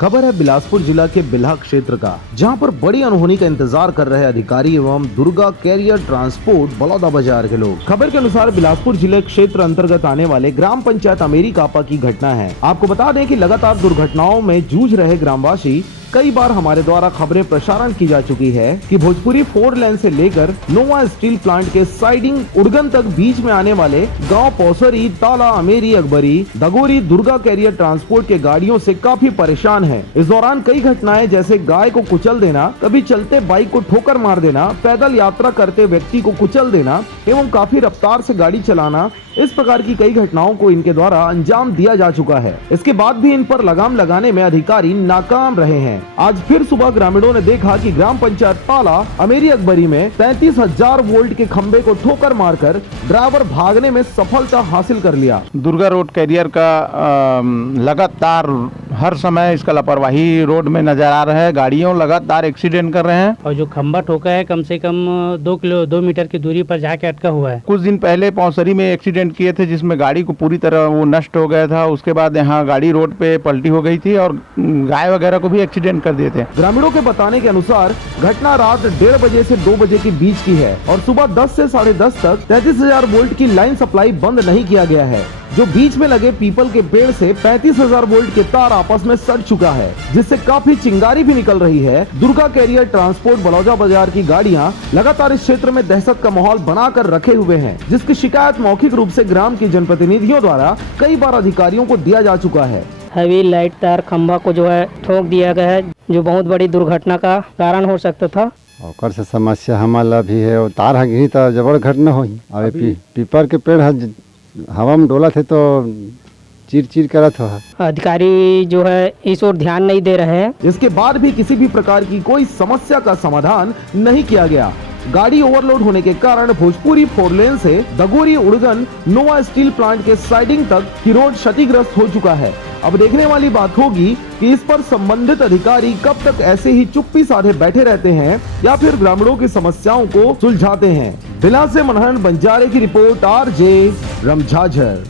खबर है बिलासपुर जिला के बिल्हा क्षेत्र का, जहां पर बड़ी अनहोनी का इंतजार कर रहे अधिकारी एवं दुर्गा कैरियर ट्रांसपोर्ट बलौदा बाजार के लोग। खबर के अनुसार बिलासपुर जिले क्षेत्र अंतर्गत आने वाले ग्राम पंचायत अमेरी कापा की घटना है। आपको बता दें कि लगातार दुर्घटनाओं में जूझ रहे ग्रामवासी कई बार हमारे द्वारा खबरें प्रसारण की जा चुकी है कि भोजपुरी 4 लेन से लेकर नोवा स्टील प्लांट के साइडिंग उड़गन तक बीच में आने वाले गांव पौसरी, ताला, Amery, Akbari, दगोरी Durga career transport के गाड़ियों से काफी परेशान है। इस दौरान कई घटनाएं जैसे गाय को कुचल देना, कभी चलते बाइक को ठोकर मार देना, पैदल यात्रा करते व्यक्ति को कुचल देना एवं काफी रफ्तार से गाड़ी चलाना, इस प्रकार की कई घटनाओं को इनके द्वारा अंजाम दिया जा चुका है। इसके बाद भी इन पर लगाम लगाने में अधिकारी नाकाम रहे हैं। आज फिर सुबह ग्रामीणों ने देखा कि ग्राम पंचायत ताला, अमेरी, अकबरी में 33,000 वोल्ट के खंबे को ठोकर मारकर ड्राइवर भागने में सफलता हासिल कर लिया। दुर्गा रोड कैरियर का लगातार हर समय इसका लापरवाही रोड में नजर आ रहा है। गाड़ियों लगातार एक्सीडेंट कर रहे हैं और जो खंबा ठोका है कम से कम 2 मीटर की दूरी पर जाके अटका हुआ है। कुछ दिन पहले पौसरी में एक्सीडेंट किए थे जिसमें गाड़ी को पूरी तरह वो नष्ट हो गया था। उसके बाद यहाँ गाड़ी रोड पे पलटी हो गई थी और गाय वगैरह को भी एक्सीडेंट कर दिए थे। ग्रामीणों के बताने के अनुसार घटना रात 1:30 बजे से 2 बजे के बीच की है और सुबह 10 से 10:30 तक 33,000 वोल्ट की लाइन सप्लाई बंद नहीं किया गया है, जो बीच में लगे पीपल के पेड़ से 35,000 वोल्ट के तार आपस में सड़ चुका है, जिससे काफी चिंगारी भी निकल रही है। दुर्गा कैरियर ट्रांसपोर्ट बलौदा बाजार की गाड़ियां लगातार इस क्षेत्र में दहशत का माहौल बनाकर रखे हुए हैं, जिसकी शिकायत मौखिक रूप से ग्राम के जनप्रतिनिधियों द्वारा कई बार अधिकारियों को दिया जा चुका है। हैवी लाइट तार खंबा को जो है ठोक दिया गया है, जो बहुत बड़ी दुर्घटना का कारण हो सकता था। और से समस्या हमारा भी है और तार गिरी तो जबर घटना हुई। और पीपर के पेड़ हवा में डोला थे तो चीर करत हो। अधिकारी जो है इस ओर ध्यान नहीं दे रहे हैं। इसके बाद भी किसी भी प्रकार की कोई समस्या का समाधान नहीं किया गया। गाड़ी ओवरलोड होने के कारण भोजपुरी 4 लेन से दगोरी उड़गन नोवा स्टील प्लांट के साइडिंग तक की रोड क्षतिग्रस्त हो चुका है। अब देखने वाली बात होगी कि इस पर संबंधित अधिकारी कब तक ऐसे ही चुप्पी साधे बैठे रहते हैं या फिर ग्रामीणों की समस्याओं को सुलझाते हैं। बिला से मनहरन बंजारे की रिपोर्ट, RJ रमझाझर।